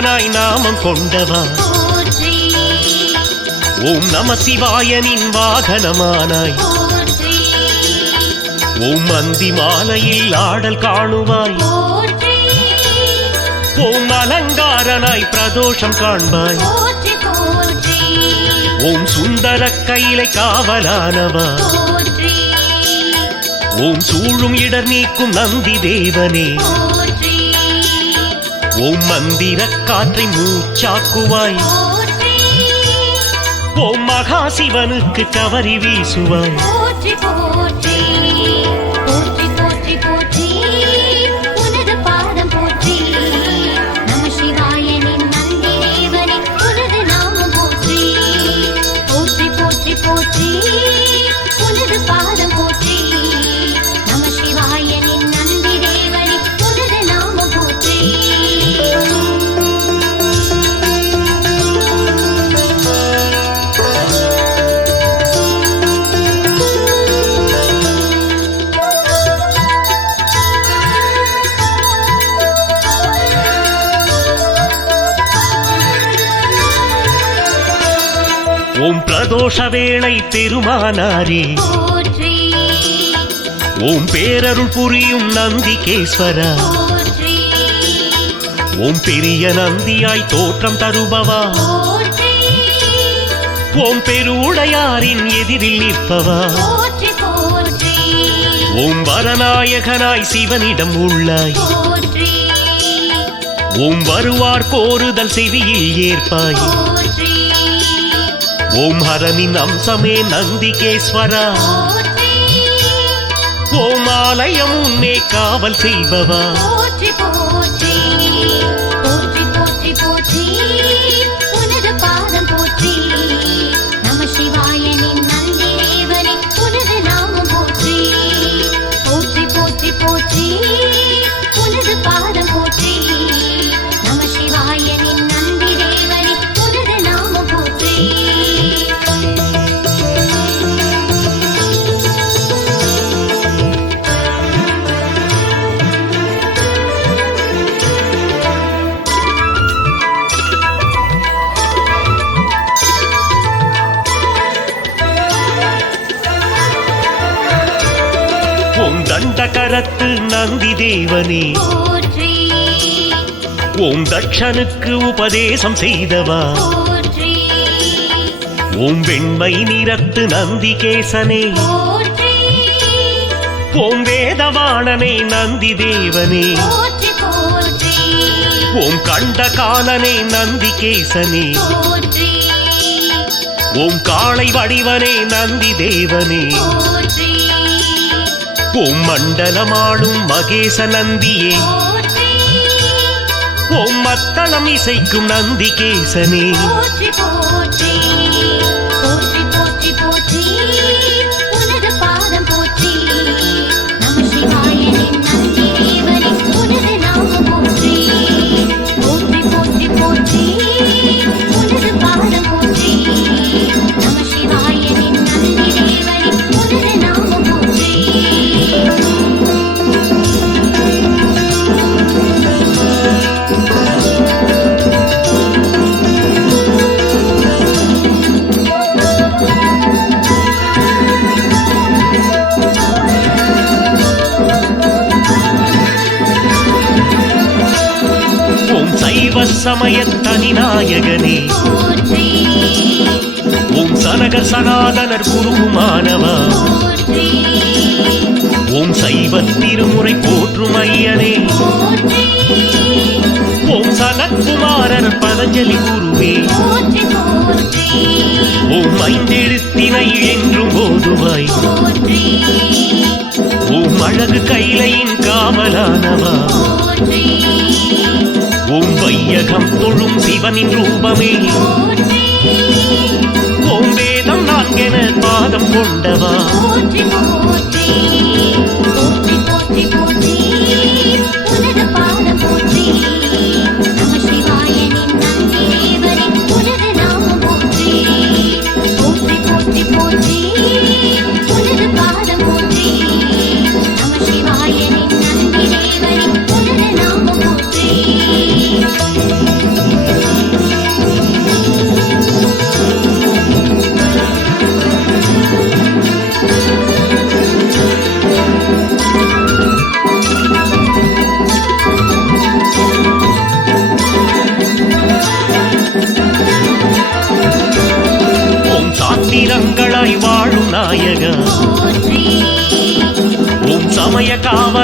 சங்கரனாய் நாமம் கொண்டவா? ஓம் நம சிவாயனின் வாகனமானாய். ஓம் அந்தி மாலையில் ஆடல் காணுவாய். ஓம் அலங்காரனாய் பிரதோஷம் காண்பாய். ஓம் சுந்தர கையிலை காவலானவா. ஓம் சூழும் இடர் நீக்கும் நந்தி தேவனே. ஓம் மந்திர காற்றை மூச்சாக்குவாய். ஓம் மகா சிவனுக்கு கவரி வீசுவாய். ஓம் பிரதோஷ வேளை பெருமானாரே ஓம் பேரருள் புரியும் நந்திகேஸ்வரா. ஓம் பெரிய நந்தியாய் தோற்றம் தருபவா. ஓம் பெருவுடையாரின் எதிரில் நிற்பவா. ஓம் வரநாயகனாய் சிவனிடம் உள்ளாய். ஓம் வருவார் கோருதல் செவியில் ஏற்பாய். போற்றி ஓம் ஹரனின் அம்சமே நந்திகேஸ்வரா போற்றி ஓம் ஆலயம் உன்னே காவல் செய்பவா தண்டகரத்து நந்தி தேவனே. ஓம் தட்சனுக்கு உபதேசம் செய்தவா. ஓம் வெண்மை நிறத்து நந்திகேசனே. ஓம் வேதவாணனே நந்தி தேவனே ஓம் கண்ட காலனே நந்திகேசனே ஓம் காளை வடிவனே நந்தி தேவனே ஓம் மண்டலமாளும் மகேச நந்தியே ஓம் மத்தளம் இசைக்கும் நந்திகேசனே. சமய தனிநாயகனே ஓம் சனக சனாதனர் குருகுமானவா ஓம் சைவ திருமுறை போற்றும் ஐயனே ஓம் சனத்குமாரர் பதஞ்சலி குருவே ஓம் ஐந்தெழுத்தினை என்றும் போதுவாய் ஓம் அழகு கைலையின் காவலானவா ஓம் வையகம் தொழும் சிவனின் ரூபமே. ஓம் வேதம் நான்கென பாதம் கொண்டவா.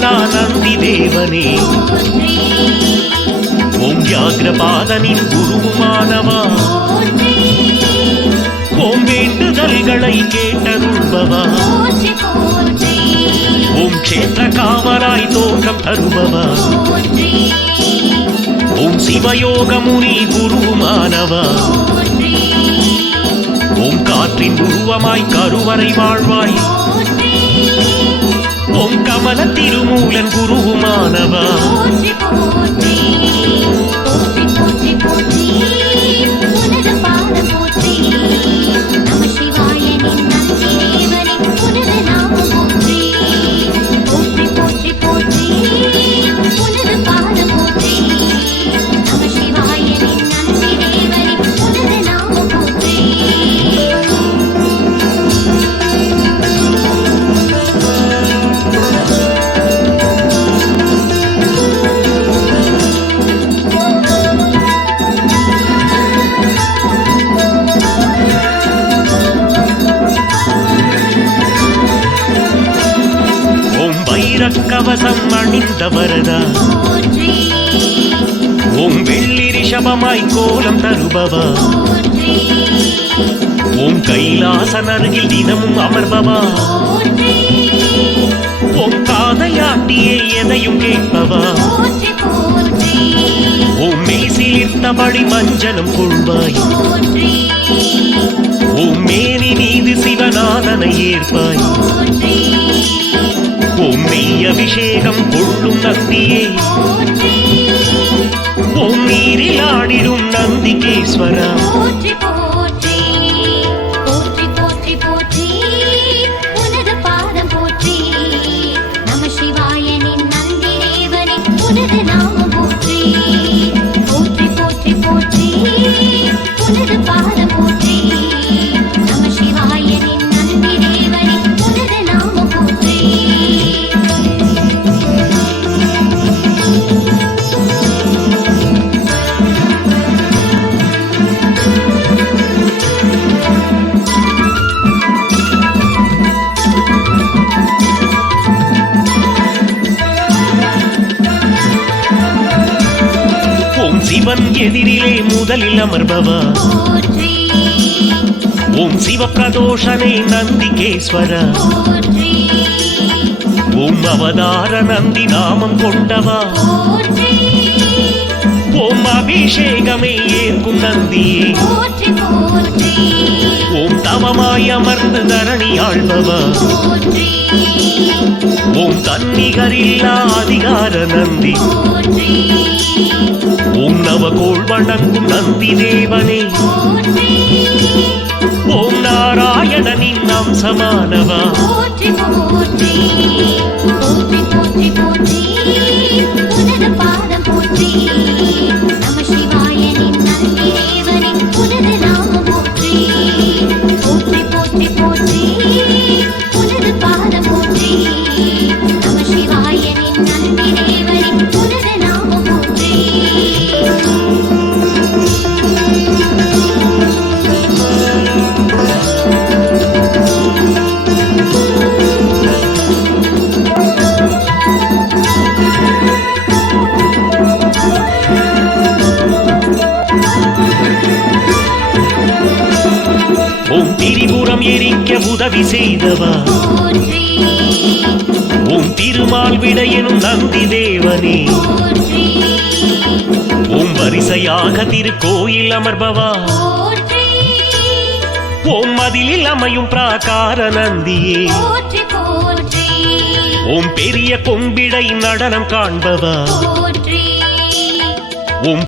தேவனே போற்றி ஓம் வியாகிரபாதனின் குருவுமானவா. போற்றி ஓம் வேண்டுதல்களை கேட்டருள்பவா. ஓம் க்ஷேத்திர காவராய் தோற்றம் தருபவா. ஓம் சிவயோகமுனி குருவுமானவா. ஓம் காற்றின் உருவமாய் கருவறை வாழ்வாய். போற்றி கமல திருமூலன் குருவுமானவா? அணிந்த வரதா ஓம் வெள்ளி ரிஷபமாய் கோலம் தருபவா? ஓம் கைலாசன் அருகில் தினமும் அமர்பவா? ஓம் காதையாட்டியே எதையும் கேட்பவா? ஓம் மெய்சிலிர்த்தபடி மஞ்சனம் கொள்வாய்? ஓம் மேனி மீது சிவநாதனை ஏற்பாய்? போற்றி ஓம் மெய் அபிஷேகம் கொள்ளும் நந்தியே போற்றி ஓம் நீரில் ஆடிடும் நந்திகேஸ்வரா ஓம் சிவன் எதிரிலே முதலில் அமர்பவா? ஓம் சிவபிரதோஷனே நந்திகேஸ்வரா. போற்றி ஓம் அவதார நந்தி நாமம் கொண்டவா? ஓம் அபிஷேகமே ஏற்கும் நந்தியே. ஓம் தவமாய் அமர்ந்து தரணி ஆழ்பவா? ஓம் தன்னிகரில்லா அதிகார நந்தி. போல் வணங்கும் நந்தி தேவனே. ஓம் நாராயணனின் அம்சமானவா. போற்றி. உதவி செய்தவா? போற்றி திருமால் விடையனும் நந்தி தேவனே. போற்றி ஓம் வரிசையாக திருக்கோயில் அமர்பவா? உம் மதிலில் அமையும் பிராகார நந்தியே. உம் ஓம் பெரிய கொம்பிடை நடனம் காண்பவா? உம்